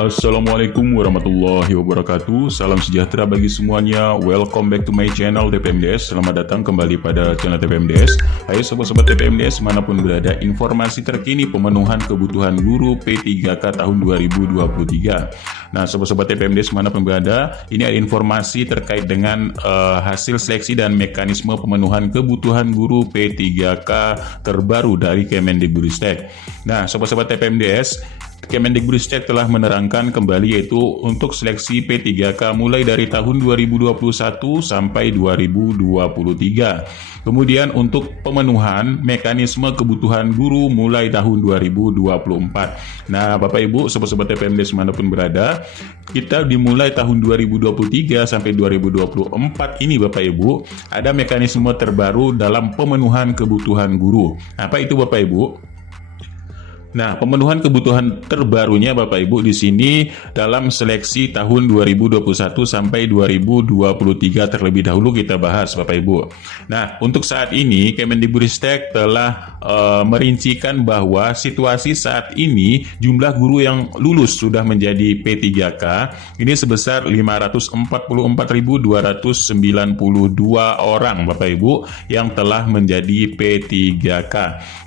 Assalamualaikum warahmatullahi wabarakatuh. Salam sejahtera bagi semuanya. Welcome back to my channel TPMDS. Selamat datang kembali pada channel TPMDS. Hai sobat-sobat TPMDS manapun berada, informasi terkini pemenuhan kebutuhan guru P3K tahun 2023. Nah, sobat-sobat TPMDS manapun berada, ini ada informasi terkait dengan hasil seleksi dan mekanisme pemenuhan kebutuhan guru P3K terbaru dari Kemendikbudristek. Nah, sobat-sobat TPMDS, Kemendikbudristek telah menerangkan kembali yaitu untuk seleksi P3K mulai dari tahun 2021 sampai 2023. Kemudian untuk pemenuhan mekanisme kebutuhan guru mulai tahun 2024. Nah, Bapak Ibu, sobat-sobat TPMDS manapun berada, kita dimulai tahun 2023 sampai 2024 ini Bapak Ibu, ada mekanisme terbaru dalam pemenuhan kebutuhan guru. Apa itu Bapak Ibu? Nah, pemenuhan kebutuhan terbarunya Bapak Ibu di sini dalam seleksi tahun 2021 sampai 2023 terlebih dahulu kita bahas Bapak Ibu. Nah, untuk saat ini Kemendikbudristek telah merincikan bahwa situasi saat ini jumlah guru yang lulus sudah menjadi P3K ini sebesar 544.292 orang Bapak Ibu yang telah menjadi P3K.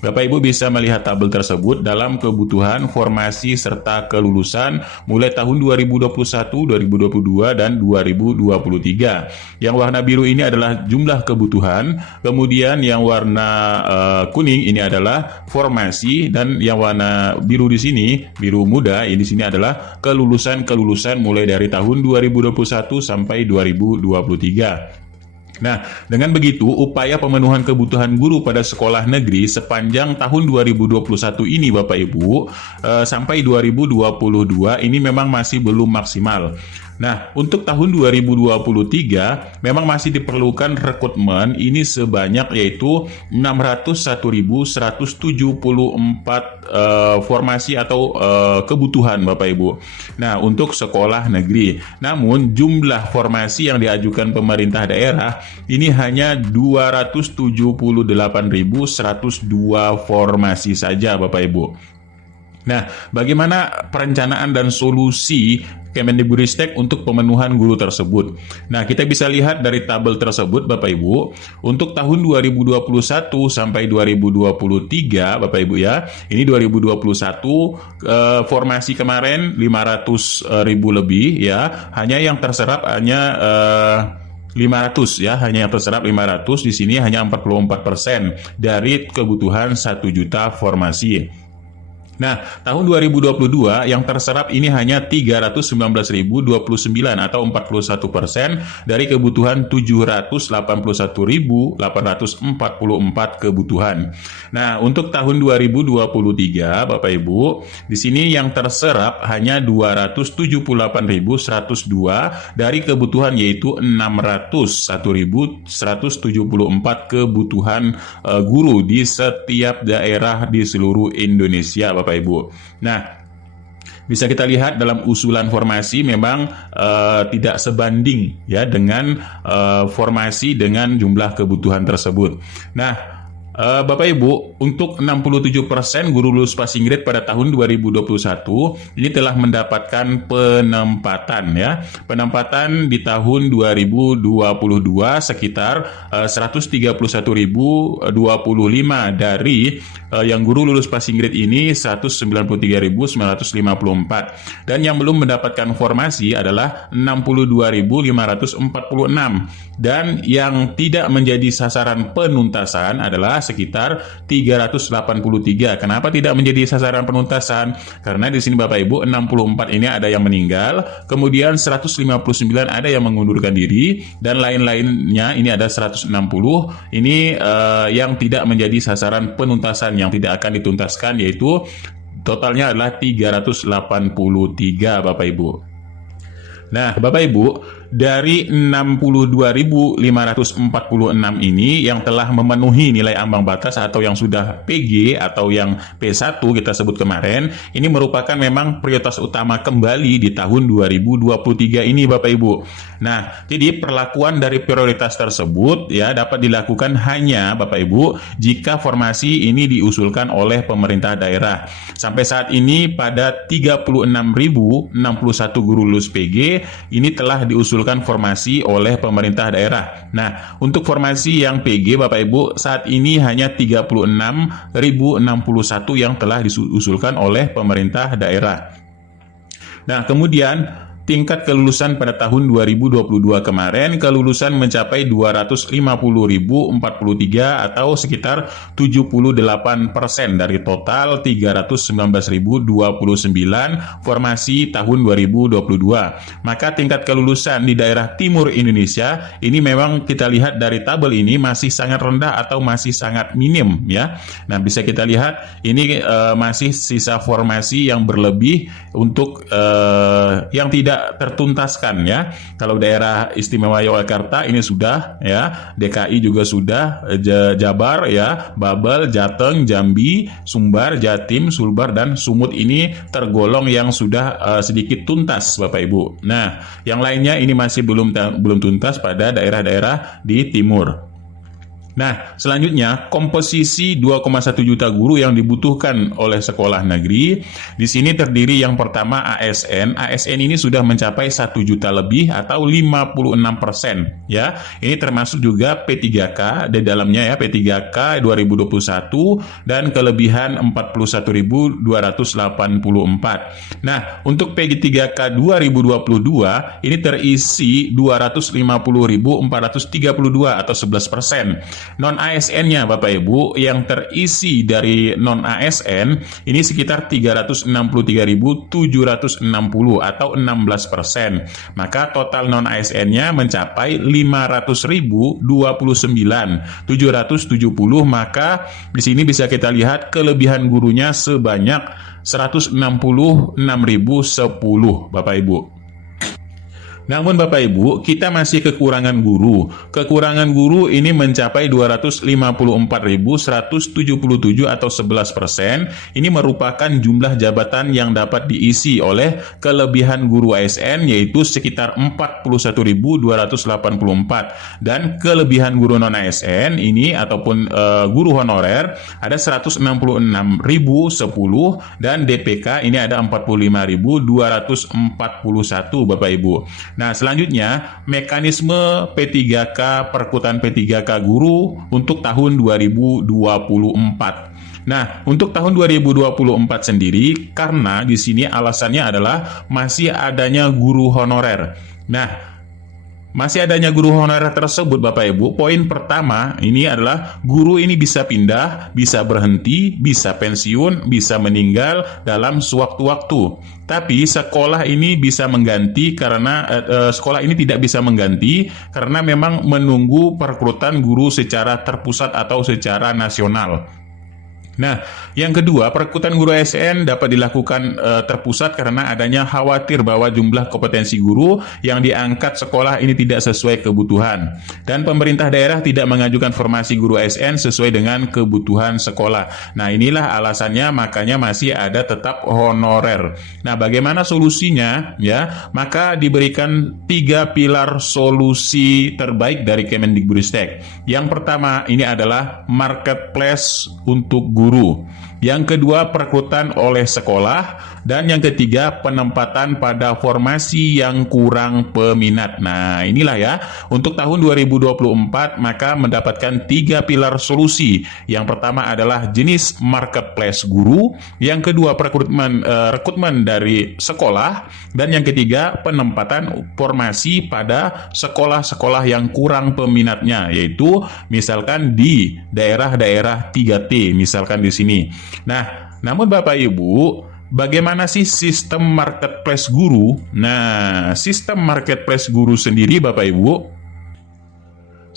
Bapak Ibu bisa melihat tabel tersebut dalam kebutuhan, formasi, serta kelulusan mulai tahun 2021, 2022, dan 2023. Yang warna biru ini adalah jumlah kebutuhan, kemudian yang warna kuning ini adalah formasi, dan yang warna biru di sini, biru muda, ini di sini adalah kelulusan mulai dari tahun 2021 sampai 2023. Nah, dengan begitu, upaya pemenuhan kebutuhan guru pada sekolah negeri sepanjang tahun 2021 ini Bapak Ibu, sampai 2022 ini memang masih belum maksimal. Nah, untuk tahun 2023 memang masih diperlukan rekrutmen ini sebanyak yaitu 601.174 formasi atau kebutuhan Bapak Ibu. Nah, untuk sekolah negeri. Namun jumlah formasi yang diajukan pemerintah daerah ini hanya 278.102 formasi saja Bapak Ibu. Nah, bagaimana perencanaan dan solusi Kemendikbudristek untuk pemenuhan guru tersebut? Nah, kita bisa lihat dari tabel tersebut Bapak Ibu, untuk tahun 2021 sampai 2023 Bapak Ibu ya, ini 2021 formasi kemarin 500.000 lebih ya, hanya yang terserap hanya 500 ya, hanya yang terserap 500, di sini hanya 44% dari kebutuhan 1 juta formasi. Nah, tahun 2022 yang terserap ini hanya 319.029 atau 41% dari kebutuhan 781.844 kebutuhan. Nah, untuk tahun 2023 Bapak Ibu, di sini yang terserap hanya 278.102 dari kebutuhan yaitu 601.174 kebutuhan guru di setiap daerah di seluruh Indonesia Bapak Ibu. Nah, bisa kita lihat dalam usulan formasi memang tidak sebanding ya dengan formasi dengan jumlah kebutuhan tersebut. Nah, Bapak Ibu, untuk 67% guru lulus passing grade pada tahun 2021 ini telah mendapatkan penempatan ya. Penempatan di tahun 2022 sekitar 131.025 dari yang guru lulus passing grade ini 193.954, dan yang belum mendapatkan formasi adalah 62.546, dan yang tidak menjadi sasaran penuntasan adalah sekitar 383. Kenapa tidak menjadi sasaran penuntasan? Karena di sini Bapak Ibu 64 ini ada yang meninggal, kemudian 159 ada yang mengundurkan diri, dan lain-lainnya ini ada 160 ini yang tidak menjadi sasaran penuntasan, yang tidak akan dituntaskan, yaitu totalnya adalah 383 Bapak Ibu. Nah, Bapak Ibu, dari 62.546 ini yang telah memenuhi nilai ambang batas atau yang sudah PG atau yang P1 kita sebut kemarin, ini merupakan memang prioritas utama kembali di tahun 2023 ini Bapak Ibu. Nah, jadi perlakuan dari prioritas tersebut ya dapat dilakukan hanya Bapak Ibu jika formasi ini diusulkan oleh pemerintah daerah. Sampai saat ini pada 36.061 guru lulus PG ini telah diusulkan formasi oleh pemerintah daerah. Nah, untuk formasi yang PG Bapak Ibu saat ini hanya 36.061 yang telah diusulkan oleh pemerintah daerah. Nah, kemudian tingkat kelulusan pada tahun 2022 kemarin, kelulusan mencapai 250.043 atau sekitar 78% dari total 319.029 formasi tahun 2022. Maka tingkat kelulusan di daerah timur Indonesia ini memang kita lihat dari tabel ini masih sangat rendah atau masih sangat minim ya. Nah, bisa kita lihat ini masih sisa formasi yang berlebih untuk yang tidak tertuntaskan ya. Kalau daerah istimewa Yogyakarta ini sudah ya, DKI juga sudah, Jabar ya, Babel, Jateng, Jambi, Sumbar, Jatim, Sulbar dan Sumut ini tergolong yang sudah sedikit tuntas Bapak Ibu. Nah, yang lainnya ini masih belum tuntas pada daerah-daerah di timur. Nah, selanjutnya komposisi 2,1 juta guru yang dibutuhkan oleh sekolah negeri. Di sini terdiri yang pertama ASN. ASN ini sudah mencapai 1 juta lebih atau 56% ya. Ini termasuk juga P3K di dalamnya ya, P3K 2021 dan kelebihan 41.284. Nah, untuk P3K 2022 ini terisi 250.432 atau 11%. Non-ASN-nya Bapak Ibu yang terisi dari non-ASN ini sekitar 363.760 atau 16%. Maka total non-ASN-nya mencapai 500.029.770. Maka di sini bisa kita lihat kelebihan gurunya sebanyak 166.010 Bapak Ibu. Namun Bapak Ibu, kita masih kekurangan guru. Kekurangan guru ini mencapai 254.177 atau 11%. Ini merupakan jumlah jabatan yang dapat diisi oleh kelebihan guru ASN yaitu sekitar 41.284 dan kelebihan guru non-ASN ini ataupun guru honorer ada 166.010 dan DPK ini ada 45.241 Bapak Ibu. Nah, selanjutnya mekanisme P3K perkutan P3K guru untuk tahun 2024. Nah, untuk tahun 2024 sendiri karena di sini alasannya adalah masih adanya guru honorer. Nah, masih adanya guru honorer tersebut Bapak Ibu, poin pertama ini adalah guru ini bisa pindah, bisa berhenti, bisa pensiun, bisa meninggal dalam sewaktu-waktu. Tapi sekolah ini bisa mengganti karena sekolah ini tidak bisa mengganti karena memang menunggu perekrutan guru secara terpusat atau secara nasional. Nah, yang kedua, perekrutan guru ASN dapat dilakukan terpusat karena adanya khawatir bahwa jumlah kompetensi guru yang diangkat sekolah ini tidak sesuai kebutuhan. Dan pemerintah daerah tidak mengajukan formasi guru ASN sesuai dengan kebutuhan sekolah. Nah, inilah alasannya makanya masih ada tetap honorer. Nah, bagaimana solusinya? Ya, maka diberikan 3 pilar solusi terbaik dari Kemendikbudristek. Yang pertama ini adalah marketplace untuk guru. Yang kedua, perekrutan oleh sekolah. Dan yang ketiga, penempatan pada formasi yang kurang peminat. Nah, inilah ya, untuk tahun 2024 maka mendapatkan 3 pilar solusi. Yang pertama adalah jenis marketplace guru. Yang kedua, rekrutmen dari sekolah. Dan yang ketiga, penempatan formasi pada sekolah-sekolah yang kurang peminatnya, yaitu misalkan di daerah-daerah 3T, misalkan di sini. Nah, namun Bapak Ibu, bagaimana sih sistem marketplace guru? Nah, sistem marketplace guru sendiri Bapak Ibu,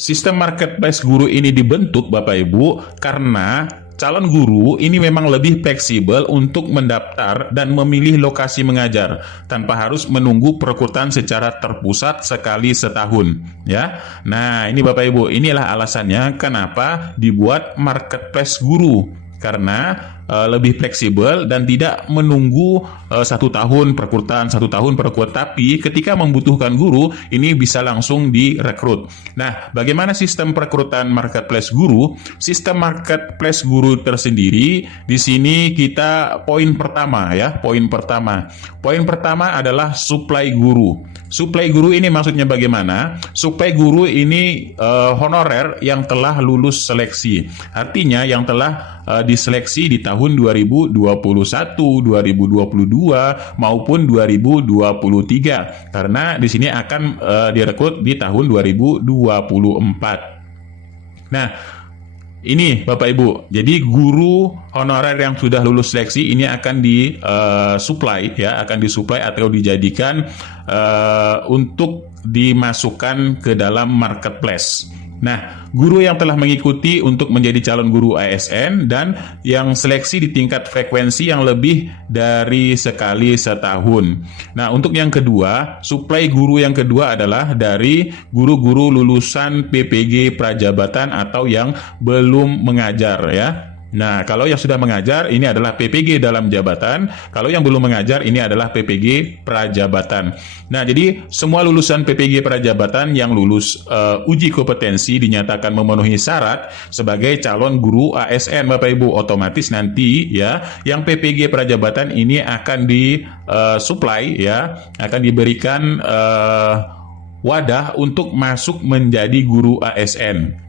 sistem marketplace guru ini dibentuk Bapak Ibu karena calon guru ini memang lebih fleksibel untuk mendaftar dan memilih lokasi mengajar tanpa harus menunggu perekrutan secara terpusat sekali setahun, ya. Nah, ini Bapak Ibu, inilah alasannya kenapa dibuat marketplace guru, karena lebih fleksibel dan tidak menunggu 1 tahun perekrutan, 1 tahun perekrut, tapi ketika membutuhkan guru ini bisa langsung direkrut. Nah, bagaimana sistem perekrutan marketplace guru? Sistem marketplace guru tersendiri di sini kita poin pertama adalah supply guru. Supply guru ini maksudnya bagaimana? Supply guru ini honorer yang telah lulus seleksi. Artinya yang telah diseleksi di tahun 2021, 2022 maupun 2023. Karena di sini akan direkrut di tahun 2024. Nah, ini Bapak Ibu, jadi guru honorer yang sudah lulus seleksi ini akan disuplai atau dijadikan untuk dimasukkan ke dalam marketplace. Nah, guru yang telah mengikuti untuk menjadi calon guru ASN dan yang seleksi di tingkat frekuensi yang lebih dari sekali setahun. Nah, untuk yang kedua, suplai guru yang kedua adalah dari guru-guru lulusan PPG Prajabatan atau yang belum mengajar, ya. Nah, kalau yang sudah mengajar ini adalah PPG dalam jabatan, kalau yang belum mengajar ini adalah PPG Prajabatan. Nah, jadi semua lulusan PPG Prajabatan yang lulus uji kompetensi dinyatakan memenuhi syarat sebagai calon guru ASN, Bapak Ibu, otomatis nanti ya yang PPG Prajabatan ini akan disuplai, ya, akan diberikan wadah untuk masuk menjadi guru ASN.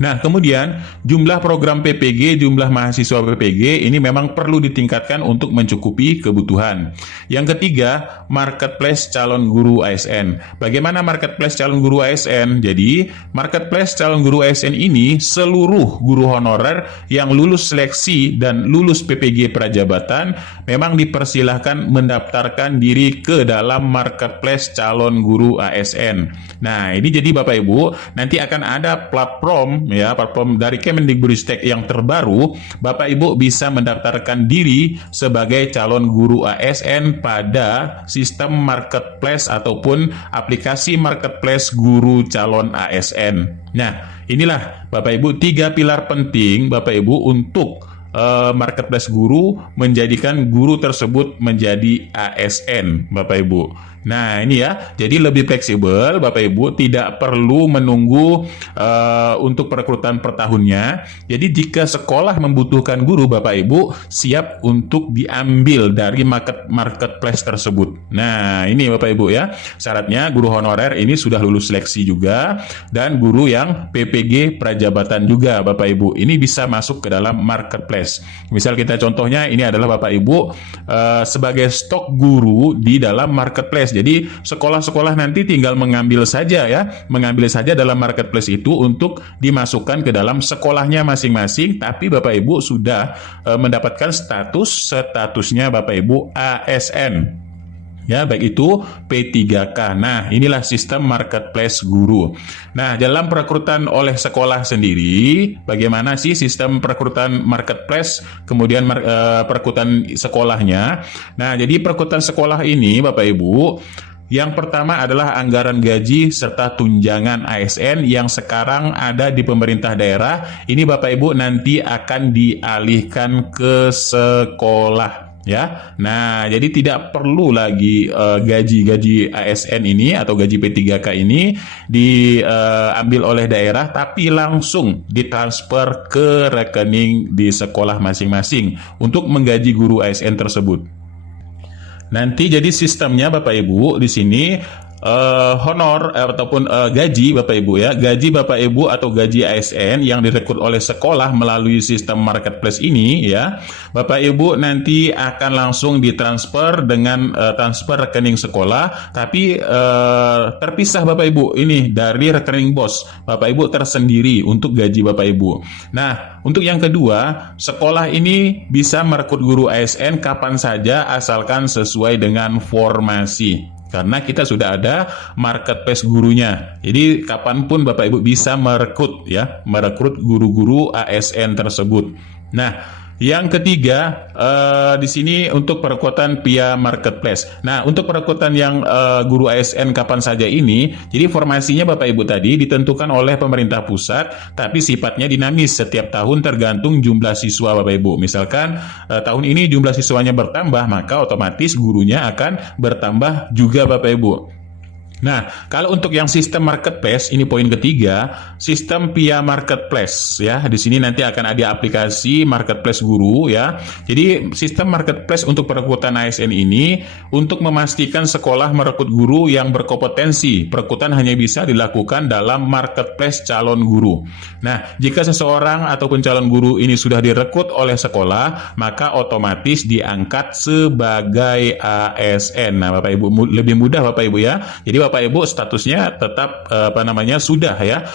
Nah, kemudian jumlah program PPG, jumlah mahasiswa PPG ini memang perlu ditingkatkan untuk mencukupi kebutuhan. Yang ketiga, marketplace calon guru ASN. Bagaimana marketplace calon guru ASN? Jadi, marketplace calon guru ASN ini seluruh guru honorer yang lulus seleksi dan lulus PPG Prajabatan memang dipersilahkan mendaftarkan diri ke dalam marketplace calon guru ASN. Nah, ini jadi Bapak Ibu, nanti akan ada platform dari Kemendikbudristek yang terbaru. Bapak Ibu bisa mendaftarkan diri sebagai calon guru ASN pada sistem marketplace ataupun aplikasi marketplace guru calon ASN. Nah, inilah Bapak Ibu 3 pilar penting Bapak Ibu untuk marketplace guru menjadikan guru tersebut menjadi ASN, Bapak Ibu. Nah, ini ya, jadi lebih fleksibel Bapak Ibu, tidak perlu menunggu untuk perekrutan per tahunnya. Jadi jika sekolah membutuhkan guru, Bapak Ibu siap untuk diambil dari marketplace tersebut. Nah, ini Bapak Ibu ya, syaratnya guru honorer ini sudah lulus seleksi juga dan guru yang PPG Prajabatan juga, Bapak Ibu. Ini bisa masuk ke dalam marketplace. Misal kita contohnya ini adalah Bapak Ibu sebagai stok guru di dalam marketplace. Jadi sekolah-sekolah nanti tinggal mengambil saja dalam marketplace itu untuk dimasukkan ke dalam sekolahnya masing-masing, tapi Bapak Ibu sudah mendapatkan statusnya Bapak Ibu ASN. Ya, baik itu P3K. Nah, inilah sistem marketplace guru. Nah, dalam perekrutan oleh sekolah sendiri, bagaimana sih sistem perekrutan marketplace, kemudian perekrutan sekolahnya? Nah, jadi perekrutan sekolah ini, Bapak Ibu, yang pertama adalah anggaran gaji serta tunjangan ASN yang sekarang ada di pemerintah daerah. Ini Bapak Ibu nanti akan dialihkan ke sekolah. Ya, nah jadi tidak perlu lagi gaji ASN ini atau gaji P3K ini diambil oleh daerah, tapi langsung ditransfer ke rekening di sekolah masing-masing untuk menggaji guru ASN tersebut. Nanti jadi sistemnya Bapak Ibu di sini honor ataupun gaji Bapak Ibu ya, gaji Bapak Ibu atau gaji ASN yang direkrut oleh sekolah melalui sistem marketplace ini ya, Bapak Ibu nanti akan langsung ditransfer dengan transfer rekening sekolah, tapi terpisah Bapak Ibu ini dari rekening BOS Bapak Ibu tersendiri untuk gaji Bapak Ibu. Nah, untuk yang kedua, sekolah ini bisa merekrut guru ASN kapan saja asalkan sesuai dengan formasi. Karena kita sudah ada marketplace gurunya. Jadi kapanpun Bapak Ibu bisa merekrut guru-guru ASN tersebut. Nah, yang ketiga, di sini untuk perekrutan via marketplace. Nah, untuk perekrutan yang guru ASN kapan saja ini, jadi formasinya Bapak Ibu tadi ditentukan oleh pemerintah pusat, tapi sifatnya dinamis setiap tahun tergantung jumlah siswa Bapak Ibu. Misalkan tahun ini jumlah siswanya bertambah, maka otomatis gurunya akan bertambah juga Bapak Ibu. Nah, kalau untuk yang sistem marketplace, ini poin ketiga, sistem via marketplace ya. Di sini nanti akan ada aplikasi marketplace guru ya. Jadi sistem marketplace untuk perekrutan ASN ini untuk memastikan sekolah merekrut guru yang berkompetensi. Perekrutan hanya bisa dilakukan dalam marketplace calon guru. Nah, jika seseorang ataupun calon guru ini sudah direkrut oleh sekolah, maka otomatis diangkat sebagai ASN. Nah, Bapak Ibu lebih mudah Bapak Ibu ya. Jadi Bapak Ibu statusnya tetap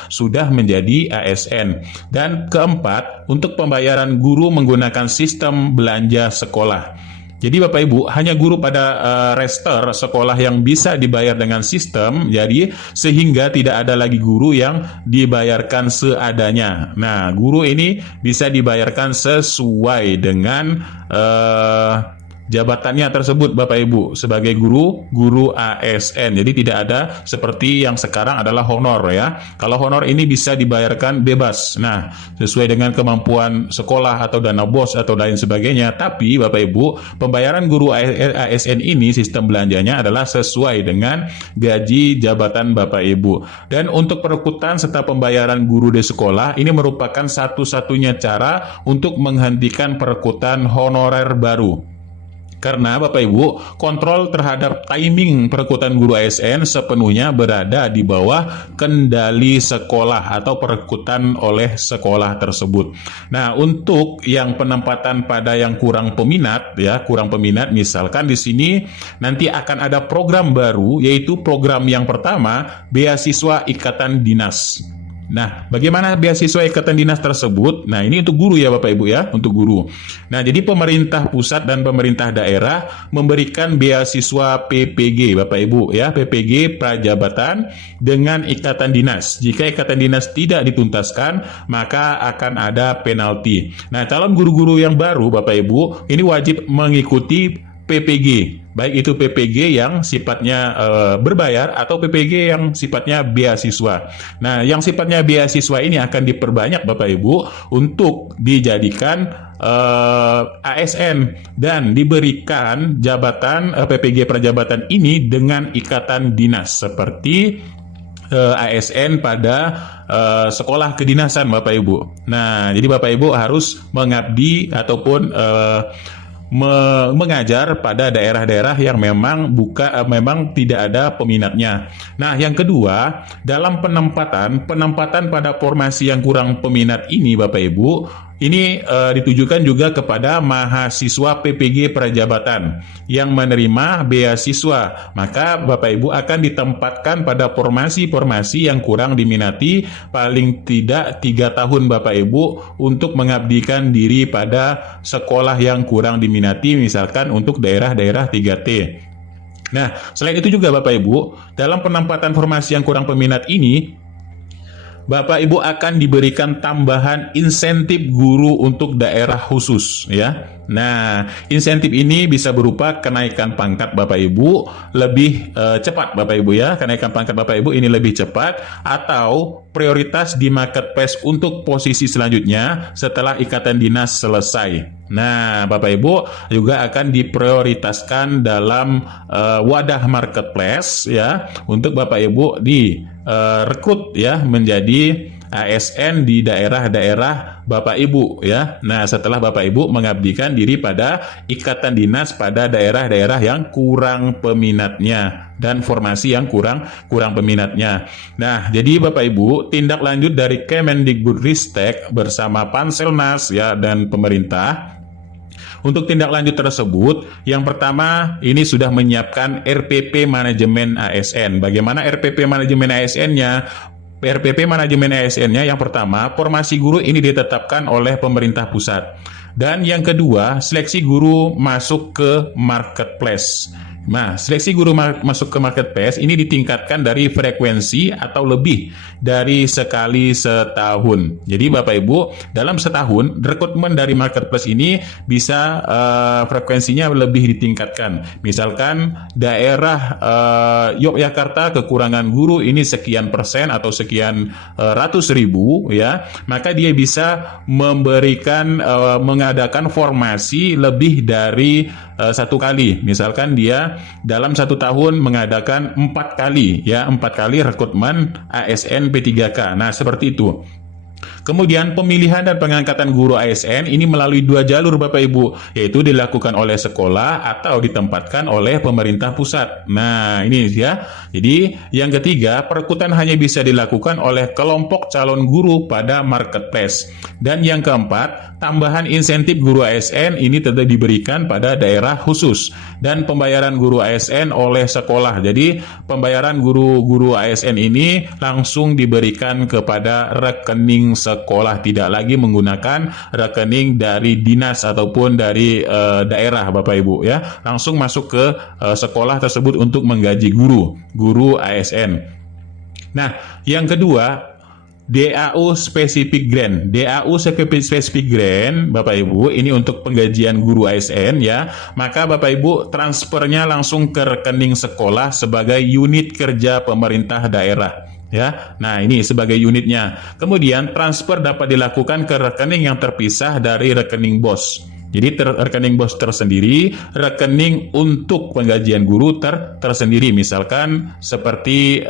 sudah menjadi ASN. Dan keempat, untuk pembayaran guru menggunakan sistem belanja sekolah. Jadi Bapak Ibu, hanya guru pada register sekolah yang bisa dibayar dengan sistem, jadi sehingga tidak ada lagi guru yang dibayarkan seadanya. Nah, guru ini bisa dibayarkan sesuai dengan jabatannya tersebut Bapak Ibu sebagai guru ASN. Jadi tidak ada seperti yang sekarang adalah honor ya. Kalau honor ini bisa dibayarkan bebas. Nah, sesuai dengan kemampuan sekolah atau dana BOS atau lain sebagainya. Tapi Bapak Ibu, pembayaran guru ASN ini sistem belanjanya adalah sesuai dengan gaji jabatan Bapak Ibu. Dan untuk perekrutan serta pembayaran guru di sekolah ini merupakan satu-satunya cara untuk menghentikan perekrutan honorer baru. Karena Bapak Ibu, kontrol terhadap timing perekrutan guru ASN sepenuhnya berada di bawah kendali sekolah atau perekrutan oleh sekolah tersebut. Nah, untuk yang penempatan pada yang kurang peminat misalkan di sini nanti akan ada program baru, yaitu program yang pertama, beasiswa ikatan dinas. Nah, bagaimana beasiswa ikatan dinas tersebut? Nah, ini untuk guru ya Bapak Ibu ya, untuk guru. Nah, jadi pemerintah pusat dan pemerintah daerah memberikan beasiswa PPG Bapak Ibu ya, PPG prajabatan dengan ikatan dinas. Jika ikatan dinas tidak dituntaskan, maka akan ada penalti. Nah, calon guru-guru yang baru Bapak Ibu, ini wajib mengikuti PPG, baik itu PPG yang sifatnya berbayar atau PPG yang sifatnya beasiswa. Nah, yang sifatnya beasiswa ini akan diperbanyak Bapak Ibu untuk dijadikan ASN dan diberikan jabatan PPG prajabatan ini dengan ikatan dinas seperti ASN pada sekolah kedinasan Bapak Ibu. Nah, jadi Bapak Ibu harus mengabdi ataupun mengajar pada daerah-daerah yang memang tidak ada peminatnya. Nah, yang kedua, dalam penempatan pada formasi yang kurang peminat ini Bapak Ibu, ini ditujukan juga kepada mahasiswa PPG prajabatan yang menerima beasiswa. Maka Bapak Ibu akan ditempatkan pada formasi-formasi yang kurang diminati paling tidak 3 tahun Bapak Ibu untuk mengabdikan diri pada sekolah yang kurang diminati, misalkan untuk daerah-daerah 3T. Nah, selain itu juga Bapak Ibu, dalam penempatan formasi yang kurang peminat ini, Bapak Ibu akan diberikan tambahan insentif guru untuk daerah khusus ya. Nah, insentif ini bisa berupa kenaikan pangkat Bapak Ibu lebih cepat Bapak Ibu ya. Kenaikan pangkat Bapak Ibu ini lebih cepat atau prioritas di marketplace untuk posisi selanjutnya setelah ikatan dinas selesai. Nah, Bapak Ibu juga akan diprioritaskan dalam wadah marketplace ya untuk Bapak Ibu rekrut ya menjadi ASN di daerah-daerah Bapak Ibu ya. Nah, setelah Bapak Ibu mengabdikan diri pada ikatan dinas pada daerah-daerah yang kurang peminatnya dan formasi yang kurang peminatnya. Nah, jadi Bapak Ibu, tindak lanjut dari Kemendikbudristek bersama Panselnas ya dan pemerintah. Untuk tindak lanjut tersebut, yang pertama ini sudah menyiapkan RPP manajemen ASN. Bagaimana RPP manajemen ASN-nya? RPP manajemen ASN-nya yang pertama, formasi guru ini ditetapkan oleh pemerintah pusat. Dan yang kedua, seleksi guru masuk ke marketplace. Nah, seleksi guru masuk ke marketplace ini ditingkatkan dari frekuensi atau lebih dari sekali setahun. Jadi Bapak Ibu, dalam setahun rekrutmen dari marketplace ini bisa frekuensinya lebih ditingkatkan. Misalkan daerah Yogyakarta kekurangan guru ini sekian persen atau sekian ratus ribu ya, maka dia bisa mengadakan formasi lebih dari satu kali. Misalkan dia dalam satu tahun mengadakan 4 kali ya, 4 kali rekrutmen ASN P3K. Nah, seperti itu. Kemudian pemilihan dan pengangkatan guru ASN ini melalui 2 jalur Bapak Ibu, yaitu dilakukan oleh sekolah atau ditempatkan oleh pemerintah pusat. Nah, ini ya. Jadi, yang ketiga, perekrutan hanya bisa dilakukan oleh kelompok calon guru pada marketplace. Dan yang keempat, tambahan insentif guru ASN ini tetap diberikan pada daerah khusus. Dan pembayaran guru ASN oleh sekolah. Jadi, pembayaran guru-guru ASN ini langsung diberikan kepada rekening sekolah, tidak lagi menggunakan rekening dari dinas ataupun dari daerah Bapak Ibu ya, langsung masuk ke sekolah tersebut untuk menggaji guru ASN. Nah, yang kedua, DAU Specific Grant. DAU Specific Grant, Bapak Ibu, ini untuk penggajian guru ASN ya. Maka Bapak Ibu transfernya langsung ke rekening sekolah sebagai unit kerja pemerintah daerah. Ya, nah ini sebagai unitnya. Kemudian transfer dapat dilakukan ke rekening yang terpisah dari rekening BOS. Jadi rekening BOS tersendiri, rekening untuk penggajian guru tersendiri, misalkan seperti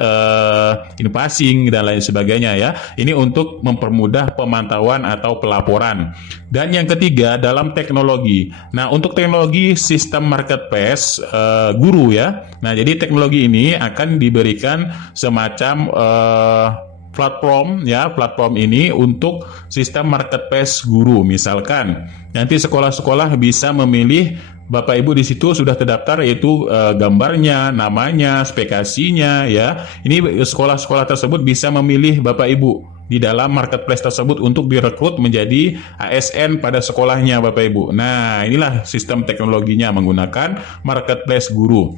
invoicing dan lain sebagainya ya. Ini untuk mempermudah pemantauan atau pelaporan. Dan yang ketiga, dalam teknologi. Nah, untuk teknologi sistem marketplace guru ya. Nah, jadi teknologi ini akan diberikan semacam platform ini untuk sistem marketplace guru. Misalkan nanti sekolah-sekolah bisa memilih, Bapak Ibu di situ sudah terdaftar, yaitu gambarnya, namanya, spesifikasinya ya. Ini sekolah-sekolah tersebut bisa memilih Bapak Ibu di dalam marketplace tersebut untuk direkrut menjadi ASN pada sekolahnya Bapak Ibu. Nah, inilah sistem teknologinya menggunakan marketplace guru.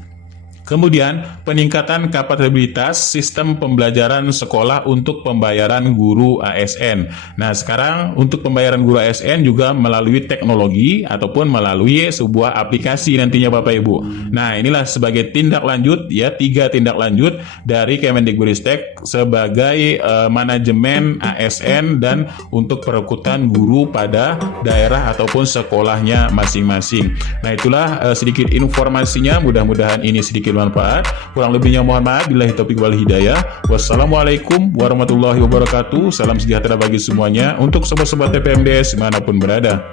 Kemudian, peningkatan kapasitas sistem pembelajaran sekolah untuk pembayaran guru ASN. Nah, sekarang untuk pembayaran guru ASN juga melalui teknologi ataupun melalui sebuah aplikasi nantinya Bapak Ibu. Nah, inilah sebagai tindak lanjut ya, 3 tindak lanjut dari Kemendikbudristek sebagai manajemen ASN dan untuk perekrutan guru pada daerah ataupun sekolahnya masing-masing. Nah, itulah sedikit informasinya, mudah-mudahan ini sedikit bermanfaat. Kurang lebihnya mohon maaf. Billahi taufiq wal hidayah. Wassalamualaikum warahmatullahi wabarakatuh. Salam sejahtera bagi semuanya untuk sobat-sobat TPMDS dimanapun berada.